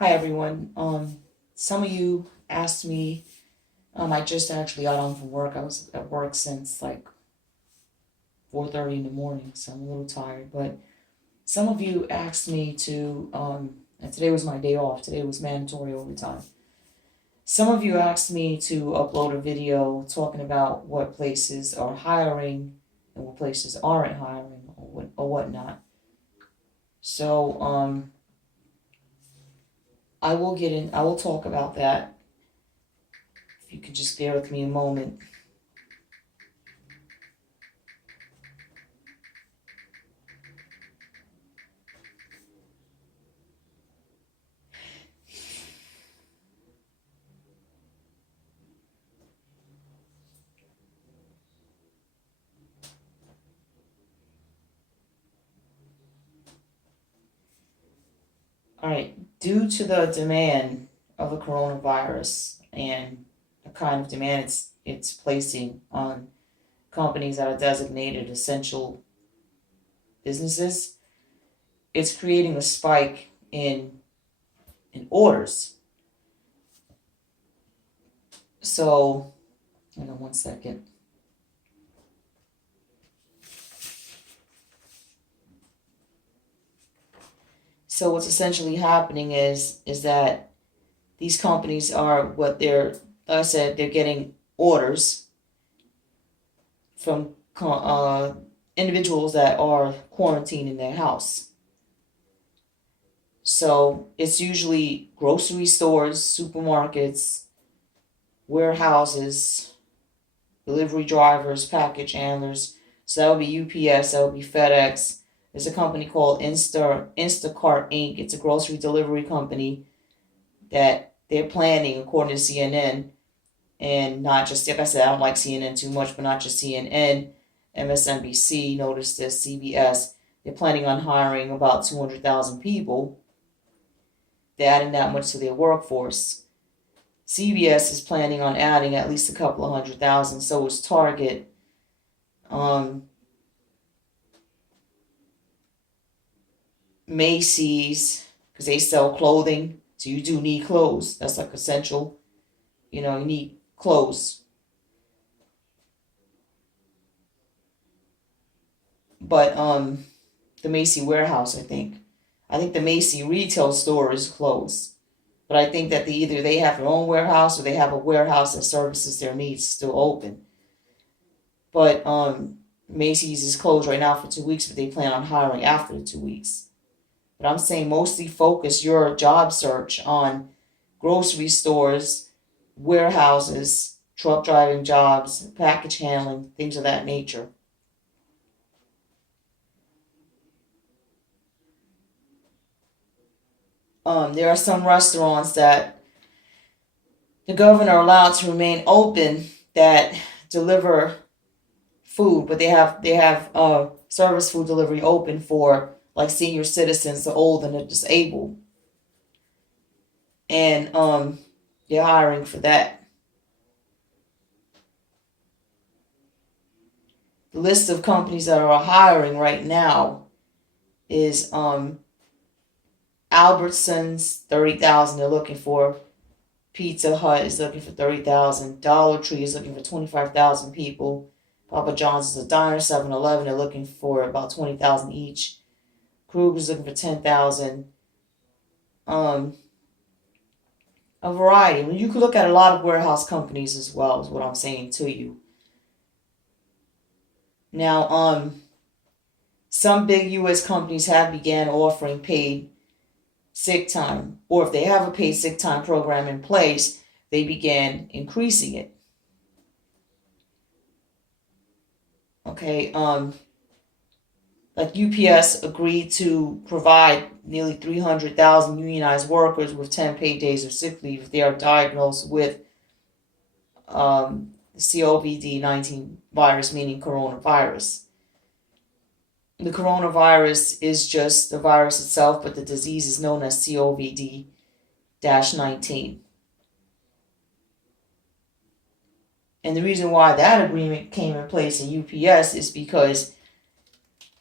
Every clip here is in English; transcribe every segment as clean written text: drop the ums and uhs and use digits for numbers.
Hi everyone. Some of you asked me. I just actually got home from work. I was at work since like 4:30 in the morning, so I'm a little tired. But some of you asked me to. And today was my day off. Today was mandatory overtime. Some of you asked me to upload a video talking about what places are hiring and what places aren't hiring or whatnot. So I will get in. I will talk about that. If you could just bear with me a moment. All right. Due to the demand of the coronavirus and the kind of demand it's placing on companies that are designated essential businesses, it's creating a spike in orders. So, hang on one second. So what's essentially happening is that these companies are what they're like I said, they're getting orders from individuals that are quarantined in their house. So it's usually grocery stores, supermarkets, warehouses, delivery drivers, package handlers. So that would be UPS, that would be FedEx. There's a company called Instacart Inc. It's a grocery delivery company that they're planning, according to CNN, and not just, like I said, I don't like CNN too much, but not just CNN, MSNBC, notice this, CBS. They're planning on hiring about 200,000 people. They're adding that much to their workforce. CBS is planning on adding at least a couple of 100,000. So is Target. Macy's, because they sell clothing. So you do need clothes. That's like essential. You need clothes. But the Macy warehouse, I think the Macy retail store is closed. But I think that they have their own warehouse or they have a warehouse that services their needs still open. But Macy's is closed right now for 2 weeks, but they plan on hiring after the 2 weeks. But I'm saying mostly focus your job search on grocery stores, warehouses, truck driving jobs, package handling, things of that nature. There are some restaurants that the governor allowed to remain open that deliver food, but they have service food delivery open for like senior citizens, the old and the disabled, and they're hiring for that. The list of companies that are hiring right now is Albertsons 30,000. They're looking for. Pizza Hut is looking for 30,000. Dollar Tree is looking for 25,000 people. Papa John's is a diner. 7-Eleven, they're looking for about 20,000 each. Kroger's looking for 10,000. Um, a variety. I mean, you could look at a lot of warehouse companies as well, is what I'm saying to you. Now, some big U.S. companies have began offering paid sick time, or if they have a paid sick time program in place, they began increasing it. Okay, like UPS agreed to provide nearly 300,000 unionized workers with 10 paid days of sick leave if they are diagnosed with the COVID-19 virus, meaning coronavirus. The coronavirus is just the virus itself, but the disease is known as COVID-19. And the reason why that agreement came in place in UPS is because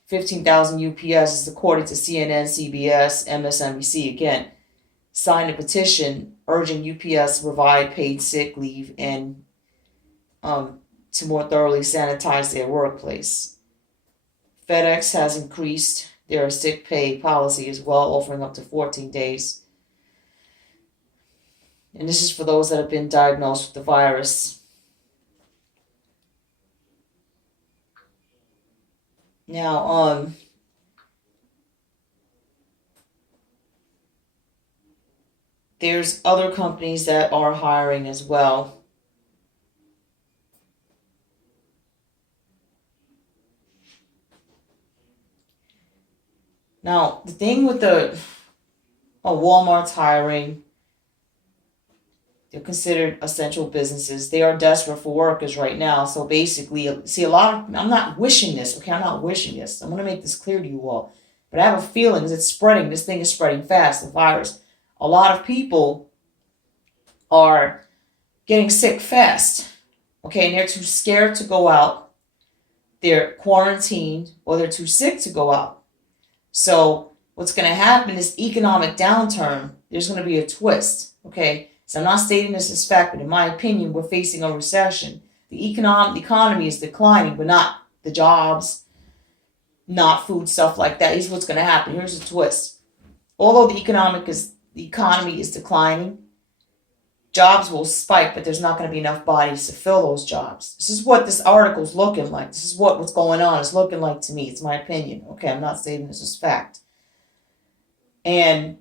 15,000 UPS is according to CNN, CBS, MSNBC. Again, signed a petition urging UPS to provide paid sick leave and to more thoroughly sanitize their workplace. FedEx has increased their sick pay policy as well, offering up to 14 days. And this is for those that have been diagnosed with the virus. Now, there's other companies that are hiring as well. Now, the thing with Walmart's hiring, they're considered essential businesses. They are desperate for workers right now. So basically, see, I'm not wishing this, okay? I'm not wishing this. I'm going to make this clear to you all. But I have a feeling it's spreading. This thing is spreading fast, the virus. A lot of people are getting sick fast, okay? And they're too scared to go out. They're quarantined or they're too sick to go out. So what's going to happen is economic downturn. There's going to be a twist, okay? So I'm not stating this as fact, but in my opinion, we're facing a recession. The economy is declining, but not the jobs, not food, stuff like that. Here's what's going to happen. Here's the twist. Although the economy is declining, jobs will spike, but there's not going to be enough bodies to fill those jobs. This is what this article is looking like. This is what's going on is looking like to me. It's my opinion. Okay, I'm not stating this as fact. And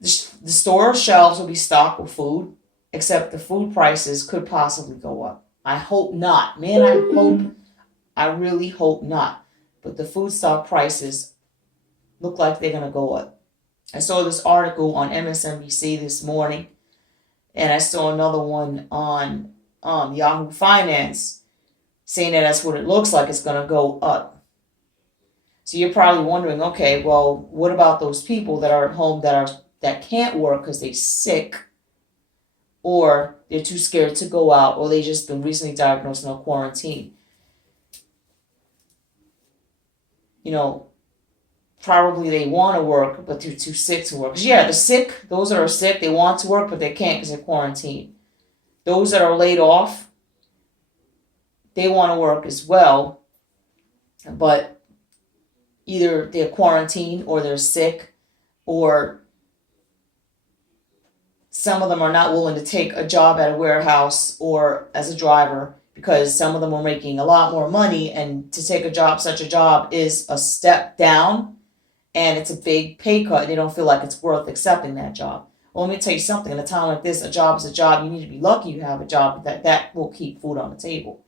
the store shelves will be stocked with food, except the food prices could possibly go up. I hope not. Man, I really hope not. But the food stock prices look like they're going to go up. I saw this article on MSNBC this morning, and I saw another one on Yahoo Finance saying that that's what it looks like. It's going to go up. So you're probably wondering, okay, well, what about those people that are at home that can't work because they're sick, or they're too scared to go out, or they just been recently diagnosed in a quarantine? Probably they want to work, but they're too sick to work. 'Cause yeah, the sick, those that are sick, they want to work, but they can't because they're quarantined. Those that are laid off, they want to work as well, but either they're quarantined or they're sick, or some of them are not willing to take a job at a warehouse or as a driver because some of them are making a lot more money, and to take such a job is a step down, and it's a big pay cut, and they don't feel like it's worth accepting that job. Well, let me tell you something. In a time like this, a job is a job. You need to be lucky you have a job that will keep food on the table.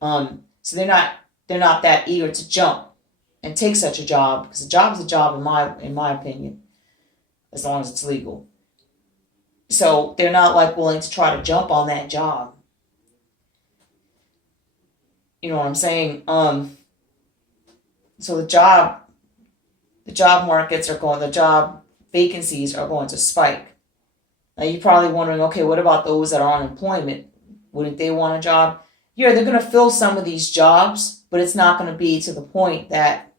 So they're not that eager to jump and take such a job, because a job is a job in my opinion, as long as it's legal. So they're not willing to try to jump on that job. You know what I'm saying? So the job vacancies are going to spike. Now you're probably wondering, okay, what about those that are on unemployment? Wouldn't they want a job? Yeah, they're going to fill some of these jobs, but it's not going to be to the point that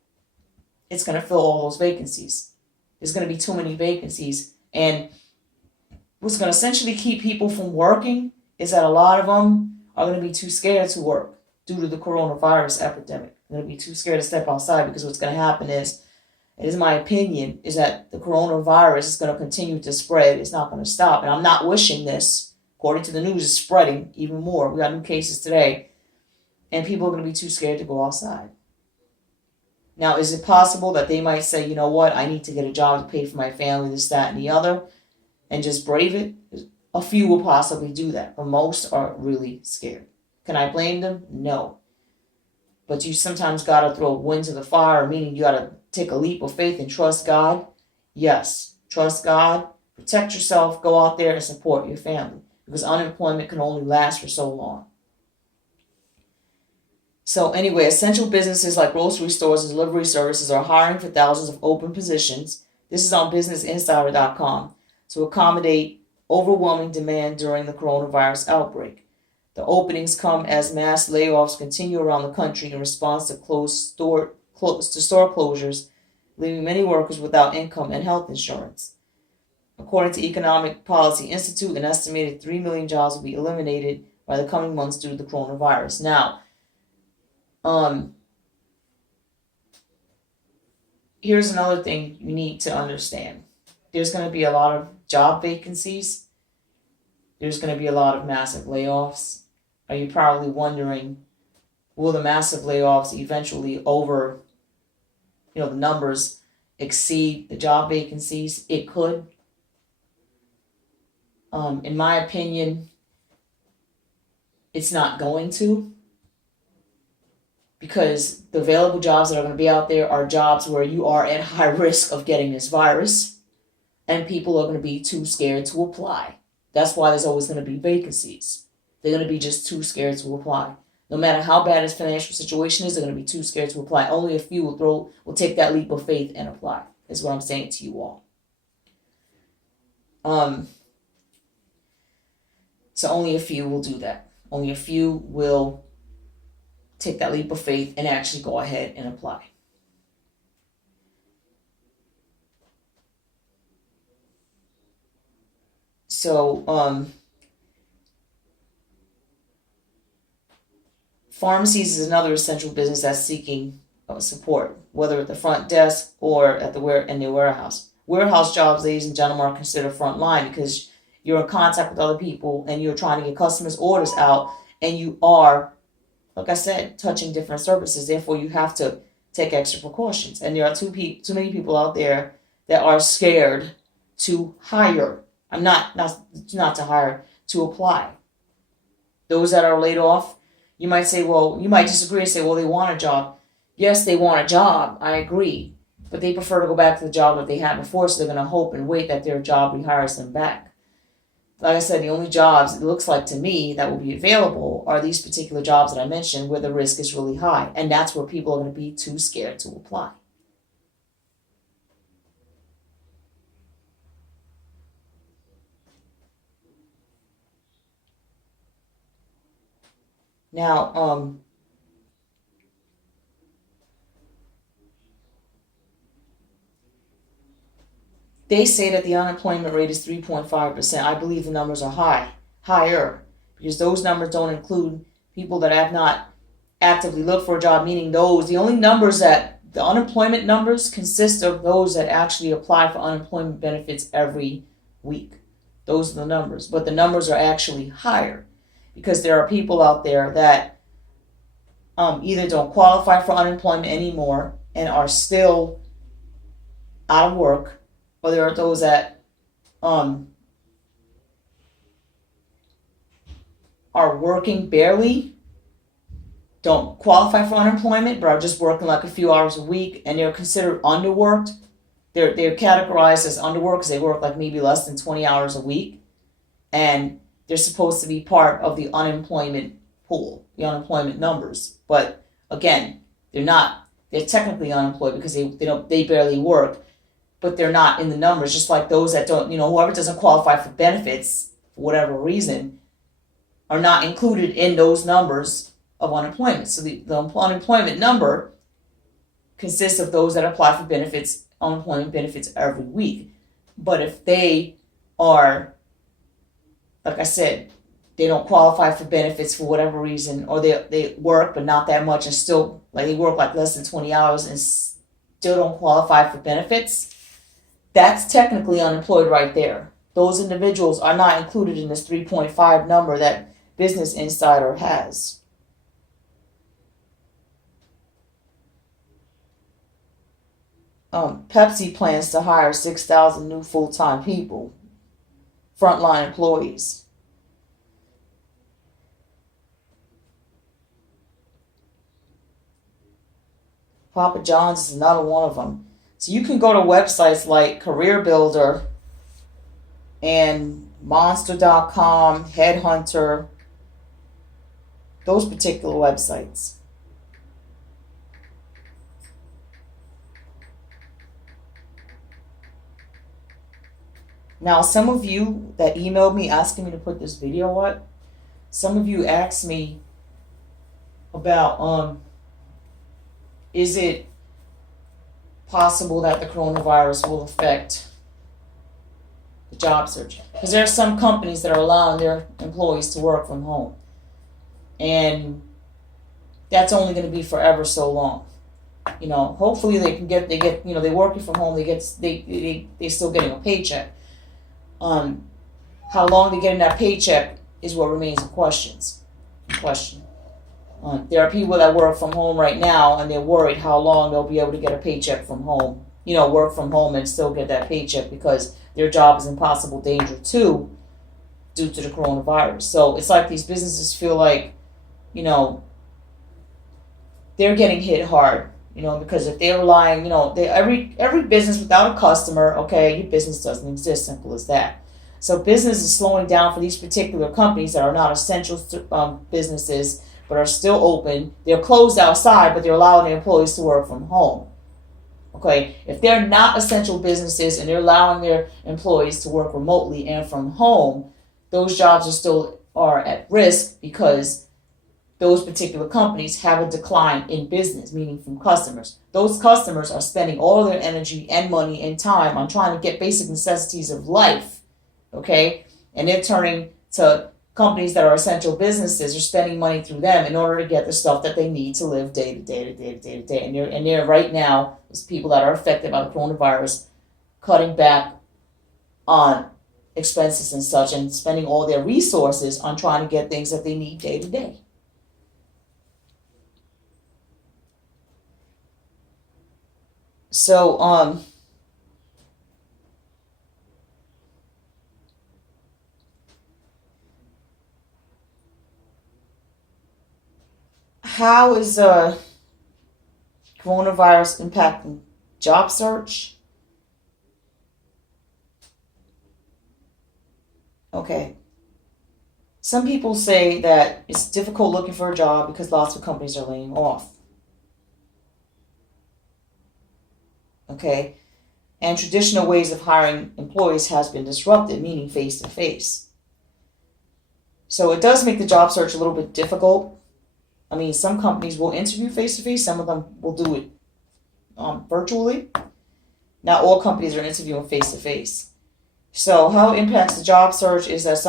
it's going to fill all those vacancies. There's going to be too many vacancies. And what's going to essentially keep people from working is that a lot of them are going to be too scared to work due to the coronavirus epidemic. They're going to be too scared to step outside, because what's going to happen is, it is my opinion, is that the coronavirus is going to continue to spread. It's not going to stop. And I'm not wishing this. According to the news, it's spreading even more. We got new cases today. And people are going to be too scared to go outside. Now, is it possible that they might say, you know what, I need to get a job to pay for my family, this, that, and the other, and just brave it? A few will possibly do that, but most are really scared. Can I blame them? No. But you sometimes got to throw wind to the fire, meaning you got to take a leap of faith and trust God. Yes, trust God, protect yourself, go out there and support your family, because unemployment can only last for so long. So anyway, essential businesses like grocery stores and delivery services are hiring for thousands of open positions. This is on BusinessInsider.com to accommodate overwhelming demand during the coronavirus outbreak. The openings come as mass layoffs continue around the country in response to store closures, leaving many workers without income and health insurance. According to Economic Policy Institute, an estimated 3 million jobs will be eliminated by the coming months due to the coronavirus. Now, here's another thing you need to understand. There's going to be a lot of job vacancies. There's going to be a lot of massive layoffs. Are you probably wondering, will the massive layoffs eventually the numbers exceed the job vacancies? It could. In my opinion, it's not going to, because the available jobs that are going to be out there are jobs where you are at high risk of getting this virus, and people are going to be too scared to apply. That's why there's always going to be vacancies. They're going to be just too scared to apply. No matter how bad his financial situation is, they're going to be too scared to apply. Only a few will take that leap of faith and apply, is what I'm saying to you all. So only a few will do that. Only a few will take that leap of faith and actually go ahead and apply. So, pharmacies is another essential business that's seeking support, whether at the front desk or in the warehouse. Warehouse jobs, ladies and gentlemen, are considered frontline because you're in contact with other people and you're trying to get customers' orders out, and you are, like I said, touching different surfaces. Therefore, you have to take extra precautions. And there are too many people out there that are scared to hire. I'm not to hire, to apply. Those that are laid off, you might say, well, you might disagree and say, well, they want a job. Yes, they want a job. I agree. But they prefer to go back to the job that they had before, so they're going to hope and wait that their job rehires them back. Like I said, the only jobs, it looks like to me, that will be available are these particular jobs that I mentioned where the risk is really high. And that's where people are going to be too scared to apply. Now, they say that the unemployment rate is 3.5%. I believe the numbers are higher, because those numbers don't include people that have not actively looked for a job, meaning the only numbers that the unemployment numbers consist of those that actually apply for unemployment benefits every week. Those are the numbers, but the numbers are actually higher because there are people out there that either don't qualify for unemployment anymore and are still out of work, or there are those that are working barely, don't qualify for unemployment, but are just working like a few hours a week, and they're considered underworked. They're categorized as underworked because they work like maybe less than 20 hours a week, and they're supposed to be part of the unemployment pool, the unemployment numbers. But again, they're not. They're technically unemployed because they barely work, but they're not in the numbers. Just like those that don't, whoever doesn't qualify for benefits for whatever reason, are not included in those numbers of unemployment. So the unemployment number consists of those that apply for benefits, unemployment benefits every week. But if they are, like I said, they don't qualify for benefits for whatever reason, or they work but not that much and still, like they work like less than 20 hours and still don't qualify for benefits, that's technically unemployed right there. Those individuals are not included in this 3.5 number that Business Insider has. Pepsi plans to hire 6,000 new full-time people, frontline employees. Papa John's is another one of them. So you can go to websites like Career Builder and Monster.com, Headhunter, those particular websites. Now, some of you that emailed me asking me to put this video up, some of you asked me about, is it possible that the coronavirus will affect the job search, because there are some companies that are allowing their employees to work from home, and that's only going to be forever so long. Hopefully they get they're working from home, they still getting a paycheck. um how long they're getting that paycheck is what remains a question. There are people that work from home right now, and they're worried how long they'll be able to get a paycheck from home, work from home and still get that paycheck, because their job is in possible danger too, due to the coronavirus. So it's like these businesses feel like, you know they're getting hit hard, because if they're relying, every business without a customer, okay, your business doesn't exist. Simple as that. So business is slowing down for these particular companies that are not essential businesses, but are still open. They're closed outside, but they're allowing their employees to work from home. Okay, if they're not essential businesses and they're allowing their employees to work remotely and from home, those jobs are at risk, because those particular companies have a decline in business, meaning from customers. Those customers are spending all their energy and money and time on trying to get basic necessities of life, okay? And they're turning to companies that are essential businesses, or spending money through them in order to get the stuff that they need to live day to day to day to day to day. And they're right now, those people that are affected by the coronavirus, cutting back on expenses and such, and spending all their resources on trying to get things that they need day to day. So, how is coronavirus impacting job search? Okay. Some people say that it's difficult looking for a job because lots of companies are laying off. Okay. And traditional ways of hiring employees has been disrupted, meaning face to face. So it does make the job search a little bit difficult. I mean, some companies will interview face to face, some of them will do it virtually. Not all companies are interviewing face to face. So how it impacts the job search is that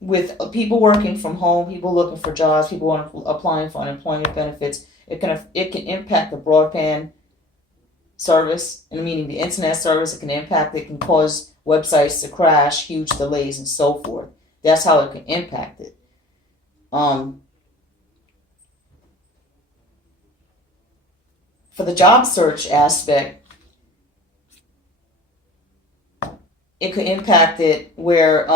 with people working from home, people looking for jobs, people applying for unemployment benefits, it can impact the broadband service, and meaning the internet service. It can cause websites to crash, huge delays, and so forth. That's how it can impact it. For the job search aspect, it could impact it where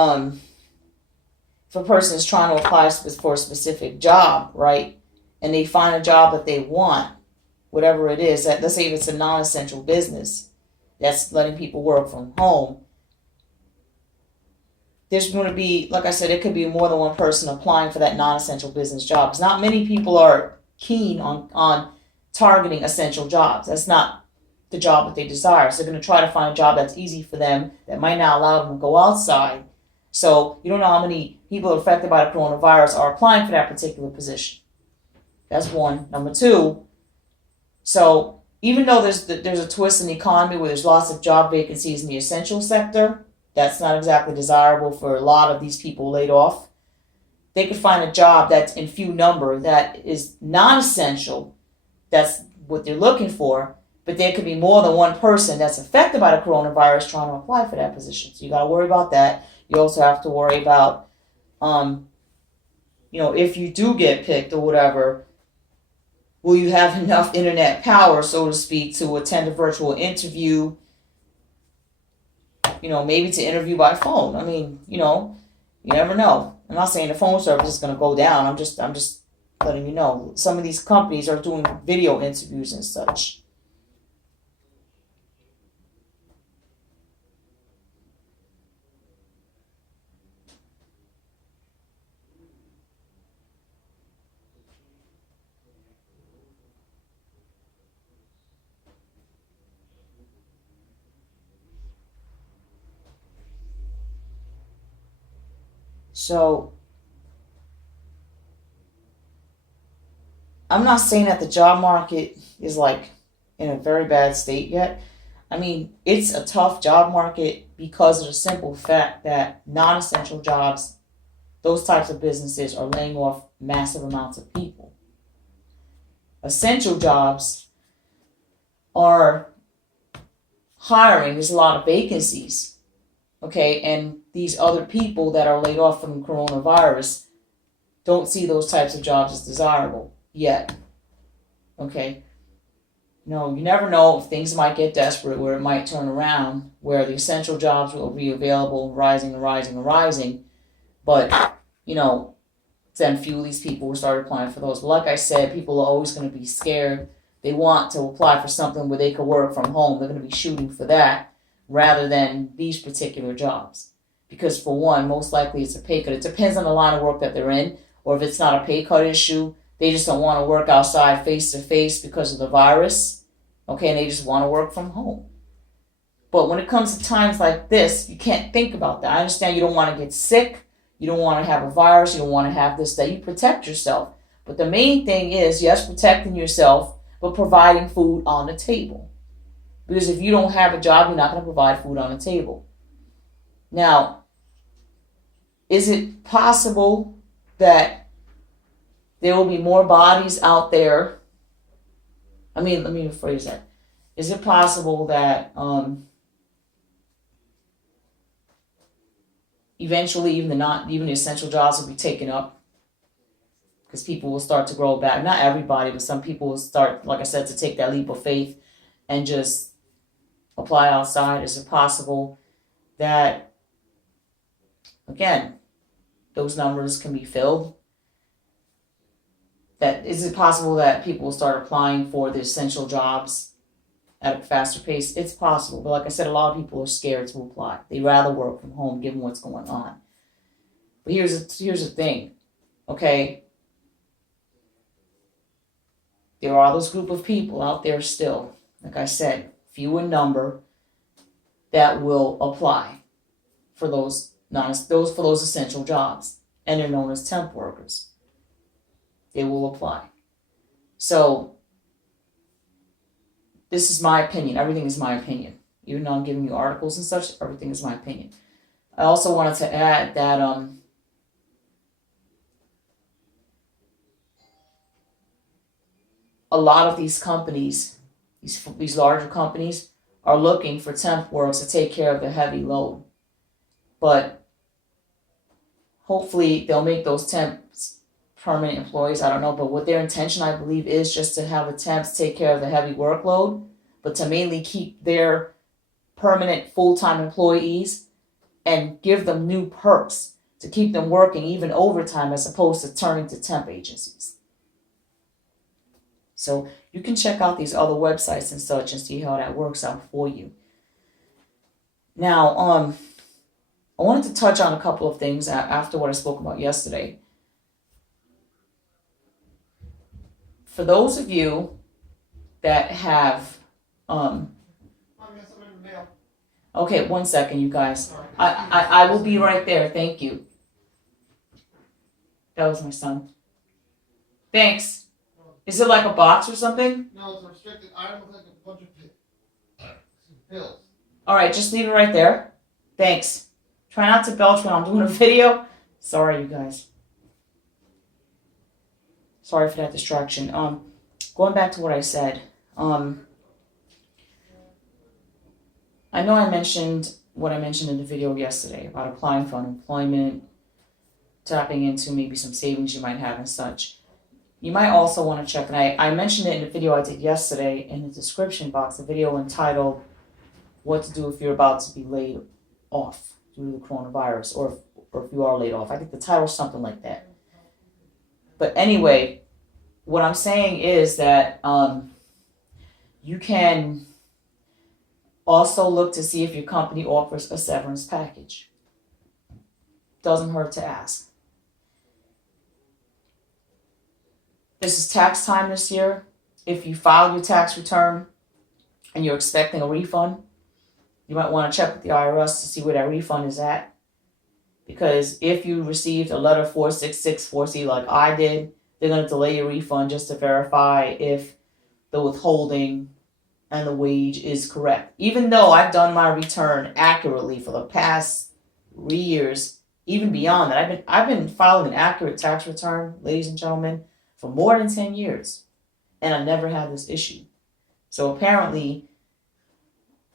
if a person is trying to apply for a specific job, right, and they find a job that they want, whatever it is, let's say if it's a non-essential business that's letting people work from home, there's going to be, like I said, it could be more than one person applying for that non-essential business job, because not many people are keen on targeting essential jobs. That's not the job that they desire. So they're going to try to find a job that's easy for them, that might not allow them to go outside. So you don't know how many people affected by the coronavirus are applying for that particular position. That's one. Number two, so even though there's a twist in the economy where there's lots of job vacancies in the essential sector, that's not exactly desirable for a lot of these people laid off. They could find a job that's in few number that is non-essential. That's what they're looking for, but there could be more than one person that's affected by the coronavirus trying to apply for that position. So you got to worry about that. You also have to worry about, if you do get picked or whatever, will you have enough internet power, so to speak, to attend a virtual interview? Maybe to interview by phone. I mean, you never know. I'm not saying the phone service is going to go down. I'm just letting you know. Some of these companies are doing video interviews and such. So I'm not saying that the job market is like in a very bad state yet. I mean, it's a tough job market because of the simple fact that non-essential jobs, those types of businesses are laying off massive amounts of people. Essential jobs are hiring. There's a lot of vacancies. Okay, and these other people that are laid off from coronavirus don't see those types of jobs as desirable yet. Okay, no, you never know if things might get desperate where it might turn around, where the essential jobs will be available, rising and rising and rising. But, then few of these people will start applying for those. But like I said, people are always going to be scared. They want to apply for something where they could work from home. They're going to be shooting for that rather than these particular jobs. Because for one, most likely it's a pay cut. It depends on the line of work that they're in, or if it's not a pay cut issue, they just don't want to work outside face to face because of the virus. Okay, and they just want to work from home. But when it comes to times like this, you can't think about that. I understand you don't want to get sick. You don't want to have a virus. You don't want to have this, that. You protect yourself. But the main thing is, yes, protecting yourself, but providing food on the table. Because if you don't have a job, you're not going to provide food on the table. Now, is it possible that there will be more bodies out there? Let me rephrase that. Is it possible that eventually even the essential jobs will be taken up? Because people will start to grow back. Not everybody, but some people will start, like I said, to take that leap of faith and just apply outside. Is it possible that, again, those numbers can be filled? Is it possible that people will start applying for the essential jobs at a faster pace? It's possible. But like I said, a lot of people are scared to apply. They'd rather work from home given what's going on. But here's the thing, okay? There are those group of people out there still, like I said, few in number, that will apply for those essential jobs, and they're known as temp workers. They will apply. So this is my opinion. Everything is my opinion. Even though I'm giving you articles and such, everything is my opinion. I also wanted to add that a lot of these companies, these larger companies, are looking for temp workers to take care of the heavy load. But hopefully they'll make those temps permanent employees. I don't know, but what their intention, I believe, is just to have the temps take care of the heavy workload, but to mainly keep their permanent full-time employees and give them new perks to keep them working even overtime as opposed to turning to temp agencies. So you can check out these other websites and such and see how that works out for you. Now, I wanted to touch on a couple of things after what I spoke about yesterday. For those of you that have, okay, 1 second, you guys. I will be right there. Thank you. That was my son. Thanks. Is it like a box or something? No, it's a restricted item with like a bunch of pills. All right, just leave it right there. Thanks. Try not to belch when I'm doing a video. Sorry, you guys. Sorry for that distraction. Going back to what I said. I know I mentioned what I mentioned in the video yesterday about applying for unemployment, tapping into maybe some savings you might have and such. You might also want to check, and I mentioned it in the video I did yesterday in the description box, a video entitled What to Do If You're About to Be Laid Off Due to the Coronavirus, or if you are laid off. I think the title is something like that. But anyway, what I'm saying is that you can also look to see if your company offers a severance package. Doesn't hurt to ask. This is tax time this year. If you filed your tax return and you're expecting a refund, you might want to check with the IRS to see where that refund is at. Because if you received a letter 4664C like I did, they're going to delay your refund just to verify if the withholding and the wage is correct. Even though I've done my return accurately for the past 3 years, even beyond that, I've been filing an accurate tax return, ladies and gentlemen, for more than 10 years, and I never had this issue. So apparently,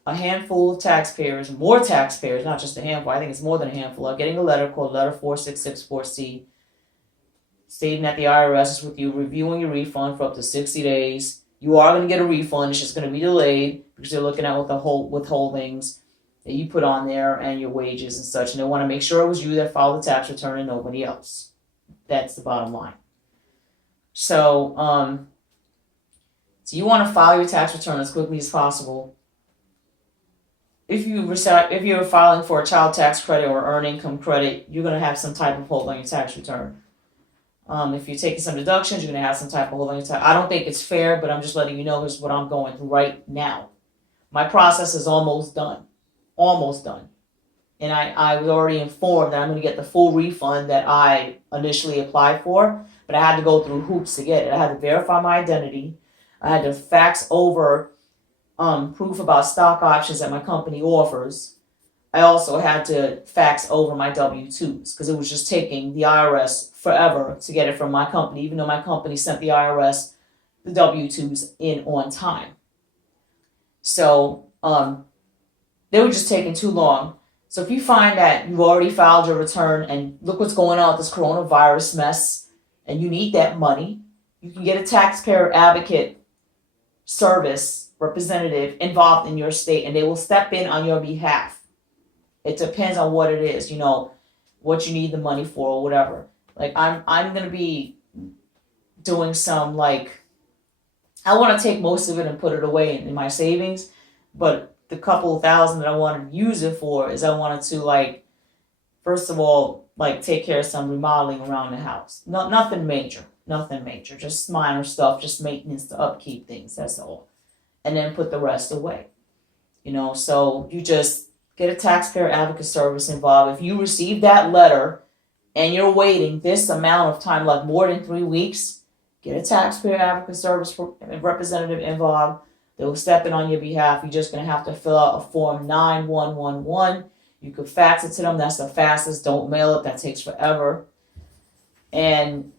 a handful of taxpayers, more taxpayers, not just a handful, I think it's more than a handful, are getting a letter called Letter 4664C stating that the IRS is with you, reviewing your refund for up to 60 days. You are going to get a refund. It's just going to be delayed because they're looking at what the whole withholdings that you put on there and your wages and such. And they want to make sure it was you that filed the tax return and nobody else. That's the bottom line. So you want to file your tax return as quickly as possible. If you're filing for a child tax credit or earned income credit, you're going to have some type of hold on your tax return. If you're taking some deductions, you're going to have some type of hold on your tax. I don't think it's fair, but I'm just letting you know here's what I'm going through right now. My process is almost done. Almost done. And I was already informed that I'm going to get the full refund that I initially applied for, but I had to go through hoops to get it. I had to verify my identity. I had to fax over proof about stock options that my company offers. I also had to fax over my W-2s because it was just taking the IRS forever to get it from my company, even though my company sent the IRS the W-2s in on time. So they were just taking too long. So if you find that you've already filed your return and look what's going on with this coronavirus mess and you need that money, you can get a taxpayer advocate service representative involved in your state and they will step in on your behalf. It depends on what it is, what you need the money for or whatever. Like I'm gonna be doing some I want to take most of it and put it away in my savings, but the couple $1,000 that I wanted to use it for is I wanted to first of all take care of some remodeling around the house. Nothing major, just minor stuff, just maintenance to upkeep things. That's all, and then put the rest away. So you just get a taxpayer advocate service involved. If you receive that letter and you're waiting this amount of time, like more than 3 weeks, get a taxpayer advocate service representative involved. They will step in on your behalf. You're just going to have to fill out a form 9111. You could fax it to them. That's the fastest. Don't mail it. That takes forever. And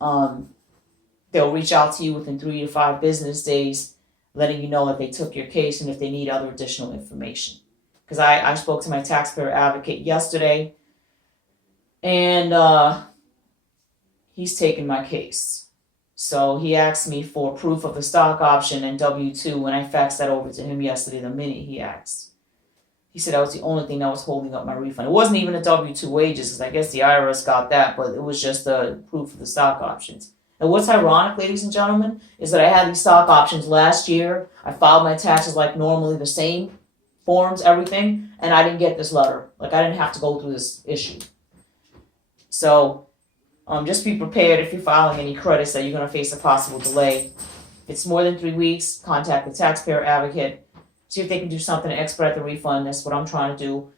they'll reach out to you within 3 to 5 business days, letting you know that they took your case and if they need other additional information. Because I spoke to my taxpayer advocate yesterday, and he's taken my case. So he asked me for proof of the stock option and W-2 when I faxed that over to him yesterday the minute he asked. He said that was the only thing that was holding up my refund. It wasn't even a W-2 wages, because I guess the IRS got that, but it was just the proof of the stock options. And what's ironic, ladies and gentlemen, is that I had these stock options last year. I filed my taxes like normally, the same forms, everything, and I didn't get this letter. I didn't have to go through this issue. So just be prepared if you're filing any credits that you're going to face a possible delay. If it's more than 3 weeks, contact the taxpayer advocate. See if they can do something to expedite the refund. That's what I'm trying to do,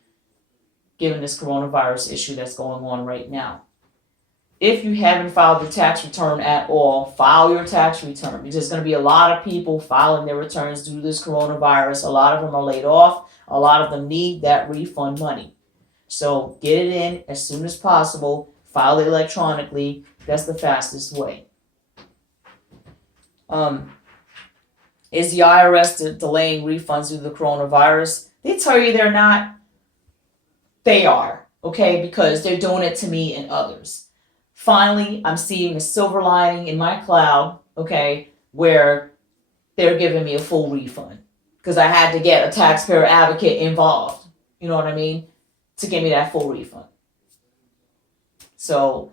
given this coronavirus issue that's going on right now. If you haven't filed your tax return at all, file your tax return, because there's going to be a lot of people filing their returns due to this coronavirus. A lot of them are laid off. A lot of them need that refund money. So get it in as soon as possible. File it electronically. That's the fastest way. Is the IRS delaying refunds due to the coronavirus? They tell you they're not. They are, okay, because they're doing it to me and others. Finally, I'm seeing a silver lining in my cloud, okay, where they're giving me a full refund because I had to get a taxpayer advocate involved, you know what I mean, to give me that full refund. So,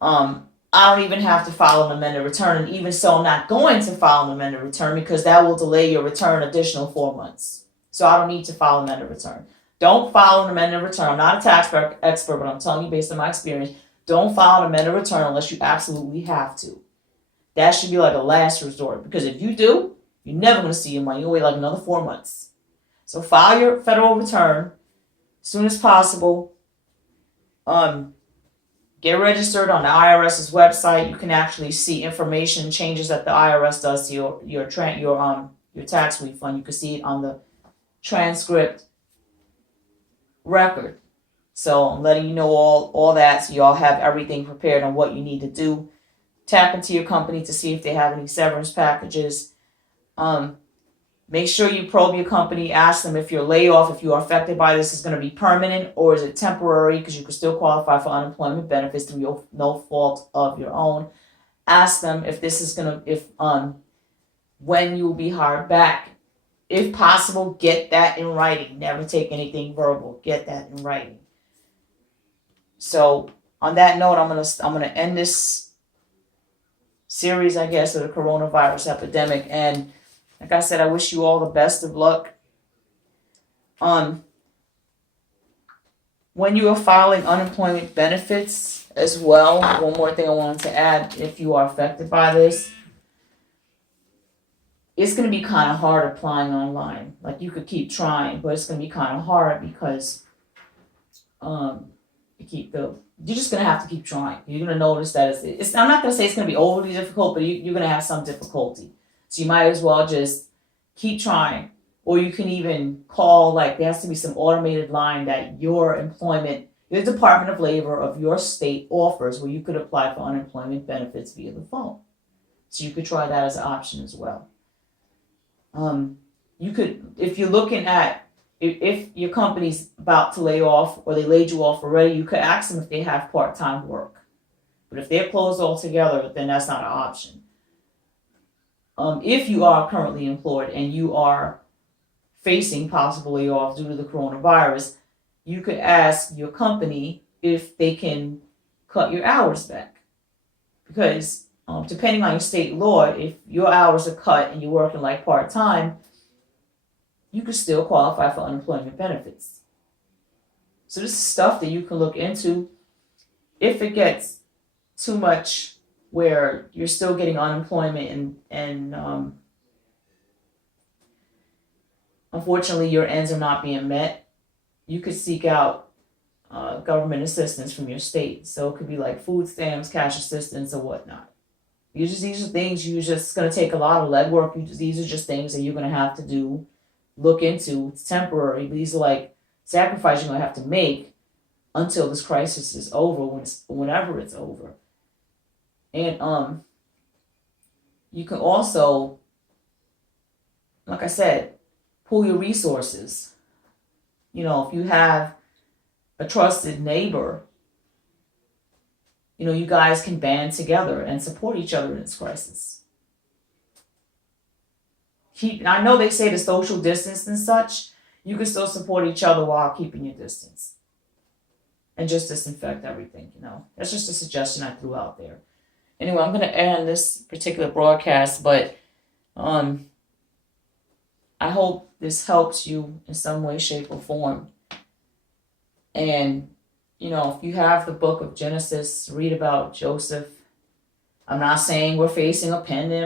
I don't even have to file an amended return, and even so, I'm not going to file an amended return because that will delay your return additional 4 months. So I don't need to file an amended return. Don't file an amended return. I'm not a tax expert, but I'm telling you based on my experience, don't file an amended return unless you absolutely have to. That should be like a last resort, because if you do, you're never going to see your money. You'll wait like another 4 months. So file your federal return as soon as possible. Get registered on the IRS's website. You can actually see information changes that the IRS does to your your tax refund. You can see it on the transcript record. So I'm letting you know all that, so y'all have everything prepared on what you need to do. Tap into your company to see if they have any severance packages. Make sure you probe your company. Ask them if your layoff, if you are affected by this, is going to be permanent or is it temporary, because you can still qualify for unemployment benefits through no fault of your own. Ask them if this is going to, when you will be hired back. If possible, get that in writing. Never take anything verbal. Get that in writing. So on that note, I'm gonna end this series, I guess, of the coronavirus epidemic. And like I said, I wish you all the best of luck. When you are filing unemployment benefits as well, one more thing I wanted to add, if you are affected by this, it's going to be kind of hard applying online. Like, you could keep trying, but it's going to be kind of hard because you're just going to have to keep trying. You're going to notice that it's I'm not going to say it's going to be overly difficult, but you're going to have some difficulty. So you might as well just keep trying. Or you can even call, like, there has to be some automated line that your Department of Labor of your state offers, where you could apply for unemployment benefits via the phone. So you could try that as an option as well. You could, if you're looking at, if your company's about to lay off or they laid you off already, you could ask them if they have part-time work. But if they're closed altogether, then that's not an option. If you are currently employed and you are facing possible layoff due to the coronavirus, you could ask your company if they can cut your hours back. Because depending on your state law, if your hours are cut and you're working like part-time, you could still qualify for unemployment benefits. So this is stuff that you can look into. If it gets too much where you're still getting unemployment and unfortunately your ends are not being met, you could seek out government assistance from your state. So it could be like food stamps, cash assistance, or whatnot. These are things you're just going to take a lot of legwork. These are just things that you're going to have to do, look into. It's temporary, but these are like sacrifices you're going to have to make until this crisis is over, whenever it's over. And you can also, like I said, pool your resources. You know, if you have a trusted neighbor, you know, you guys can band together and support each other in this crisis. I know they say the social distance and such, you can still support each other while keeping your distance. And just disinfect everything, you know. That's just a suggestion I threw out there. Anyway, I'm going to end this particular broadcast, but I hope this helps you in some way, shape, or form. And, you know, if you have the book of Genesis, read about Joseph. I'm not saying we're facing a pandemic